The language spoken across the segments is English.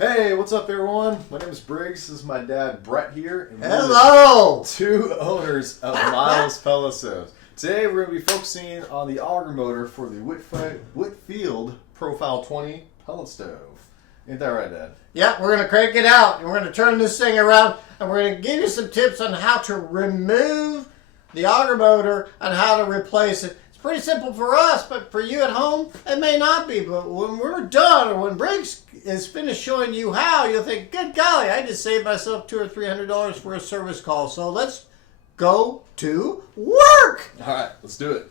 Hey, what's up everyone? My name is Briggs. This is my dad Brett here. And Hello! Two owners of Miles Pellet Stoves. Today we're going to be focusing on the auger motor for the Whitfield Profile 20 pellet stove. Ain't that right, Dad? Yeah, we're going to crank it out. And we're going to turn this thing around and we're going to give you some tips on how to remove the auger motor and how to replace it. It's pretty simple for us, but for you at home, it may not be. But when we're done, or when Briggs is finished showing you how, you'll think, good golly, I just saved myself $200 or $300 for a service call. So let's go to work. All right, let's do it.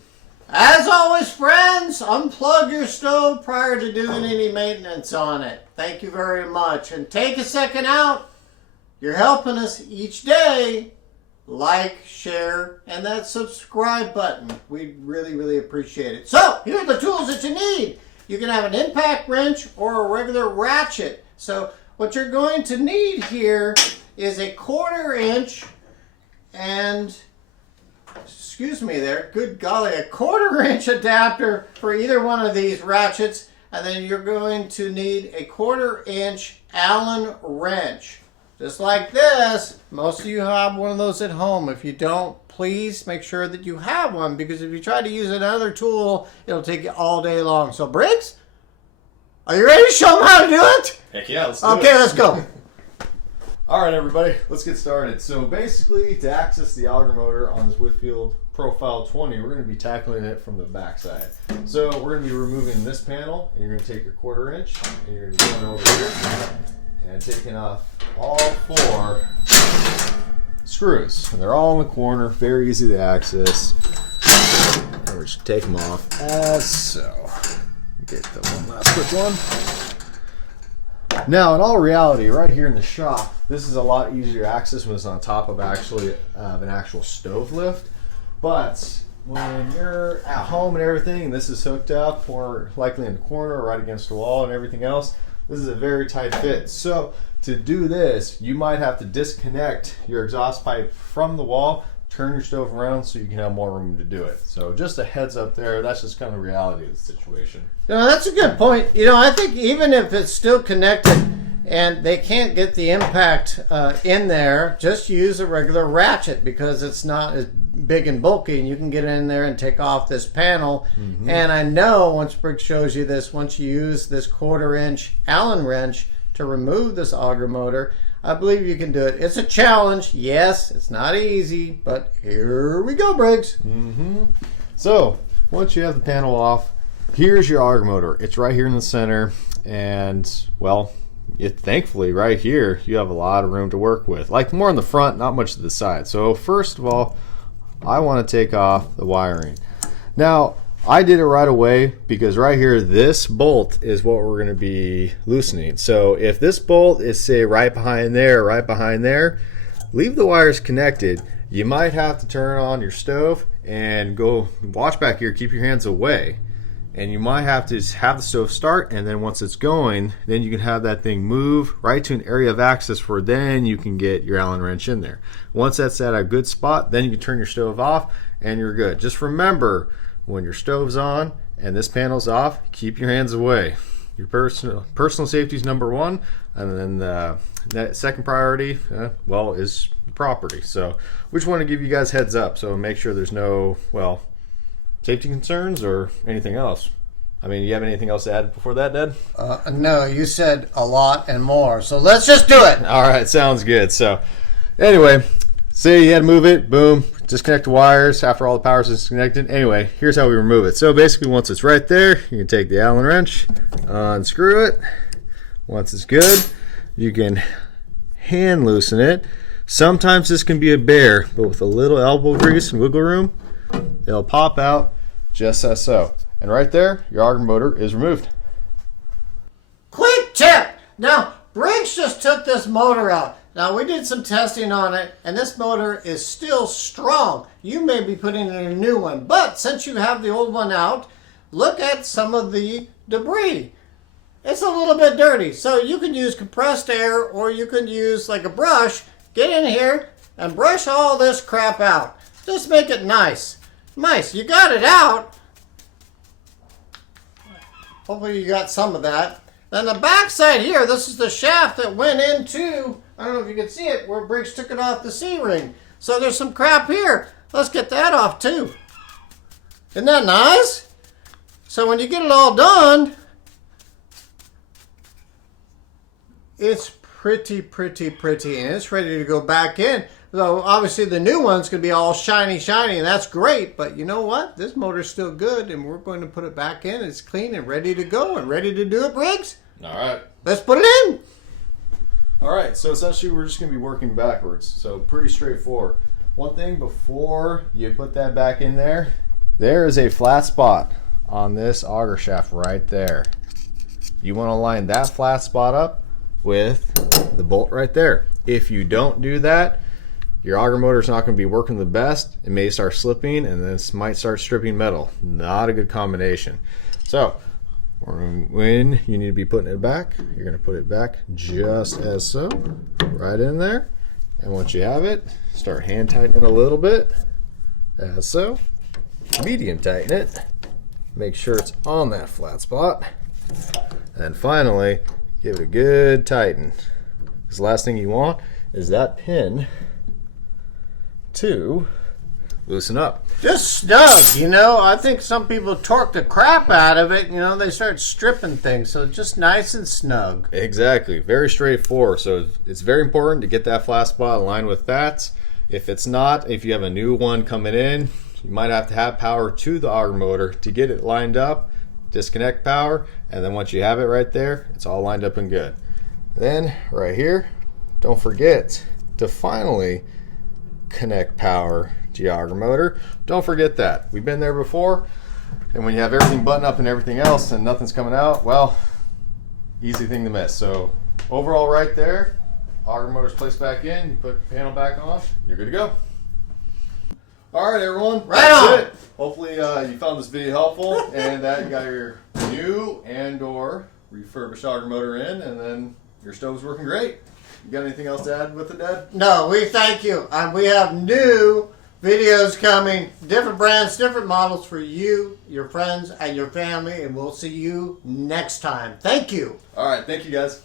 As always, friends, unplug your stove prior to doing any maintenance on it. Thank you very much. And take a second out. You're helping us each day. Like, share, and that subscribe button. We really, really appreciate it. So, here are the tools that you need. You can have an impact wrench or a regular ratchet. So, what you're going to need here is a 1/4 inch and, excuse me there, good golly, a 1/4 inch adapter for either one of these ratchets. And then you're going to need a 1/4 inch Allen wrench. Just like this. Most of you have one of those at home. If you don't, please make sure that you have one, because if you try to use another tool, it'll take you all day long. So, Briggs, are you ready to show them how to do it? Heck yeah, let's do it. Okay, let's go. All right, everybody, let's get started. So basically, to access the auger motor on this Whitfield Profile 20, we're going to be tackling it from the back side. So we're going to be removing this panel, and you're going to take your 1/4 inch, and you're going to be going over here and taking off all 4 screws. And they're all in the corner, very easy to access. And we're just take them off as so. Get the one last quick one. Now, in all reality, right here in the shop, this is a lot easier to access when it's on top of actually an actual stove lift. But when you're at home and everything, this is hooked up, or likely in the corner, or right against the wall and everything else, this is a very tight fit. So to do this, you might have to disconnect your exhaust pipe from the wall, turn your stove around so you can have more room to do it. So just a heads up there, that's just kind of the reality of the situation. You know, that's a good point. You know, I think even if it's still connected and they can't get the impact in there, just use a regular ratchet, because it's not as big and bulky, and you can get in there and take off this panel. And I know once Briggs shows you this, once you use this 1/4 inch Allen wrench to remove this auger motor, I believe you can do it. It's a challenge. Yes, it's not easy, but here we go, Briggs. So once you have the panel off, here's your auger motor. It's right here in the center, and well, thankfully right here you have a lot of room to work with. Like more on the front, not much to the side. So first of all, I want to take off the wiring. Now, I did it right away because right here, this bolt is what we're going to be loosening. So if this bolt is, say, right behind there, leave the wires connected. You might have to turn on your stove and go watch back here, keep your hands away. And you might have to have the stove start, and then once it's going, then you can have that thing move right to an area of access where then you can get your Allen wrench in there. Once that's at a good spot, then you can turn your stove off and you're good. Just remember, when your stove's on and this panel's off, keep your hands away. Your personal safety is number one, and then that second priority, well, is property. So we just want to give you guys heads up, so make sure there's no, well, safety concerns or anything else. I mean, you have anything else to add before that, Dad? No, you said a lot and more, so let's just do it. All right, sounds good. So anyway, say you had to move it, boom, disconnect the wires after all the power is disconnected. Anyway, here's how we remove it. So basically, once it's right there, you can take the Allen wrench, unscrew it. Once it's good, you can hand loosen it. Sometimes this can be a bear, but with a little elbow grease and wiggle room, it'll pop out just as so. And right there, your auger motor is removed. Quick tip! Now, Briggs just took this motor out. Now, we did some testing on it, and this motor is still strong. You may be putting in a new one, but since you have the old one out, look at some of the debris. It's a little bit dirty, so you can use compressed air, or you can use like a brush. Get in here and brush all this crap out. Just make it nice. Nice. You got it out. Hopefully you got some of that. Then the back side here, this is the shaft that went into, I don't know if you can see it, where Briggs took it off the C-ring. So there's some crap here. Let's get that off too. Isn't that nice? So when you get it all done, it's pretty, and it's ready to go back in. So obviously the new one's going to be all shiny, and that's great. But you know what? This motor's still good, and we're going to put it back in. It's clean and ready to go and ready to do it, Briggs. All right. Let's put it in. All right, so essentially we're just going to be working backwards. So pretty straightforward. One thing before you put that back in there, there is a flat spot on this auger shaft right there. You want to line that flat spot up with the bolt right there. If you don't do that, your auger motor is not going to be working the best. It may start slipping, and this might start stripping metal. Not a good combination. So when you need to be putting it back, you're going to put it back just as so, right in there. And once you have it, start hand tightening a little bit, as so. Medium tighten it. Make sure it's on that flat spot. And finally, give it a good tighten. Because the last thing you want is that pin to loosen up. Just snug, you know. I think some people torque the crap out of it. You know, they start stripping things. So just nice and snug. Exactly. Very straightforward. So it's very important to get that flat spot aligned with that. If it's not, if you have a new one coming in, you might have to have power to the auger motor to get it lined up. Disconnect power, and then once you have it right there, it's all lined up and good. Then right here, don't forget to finally connect power to your auger motor. Don't forget that. We've been there before, and when you have everything buttoned up and everything else and nothing's coming out, well, easy thing to miss. So overall right there, auger motor's placed back in, you put the panel back on, you're good to go. All right, everyone. That's it. Hopefully you found this video helpful and that you got your new and/or refurbished auger motor in, and then your stove's working great. You got anything else to add with it, Dad? No, we thank you. We have new videos coming, different brands, different models for you, your friends, and your family, and we'll see you next time. Thank you. All right, thank you, guys.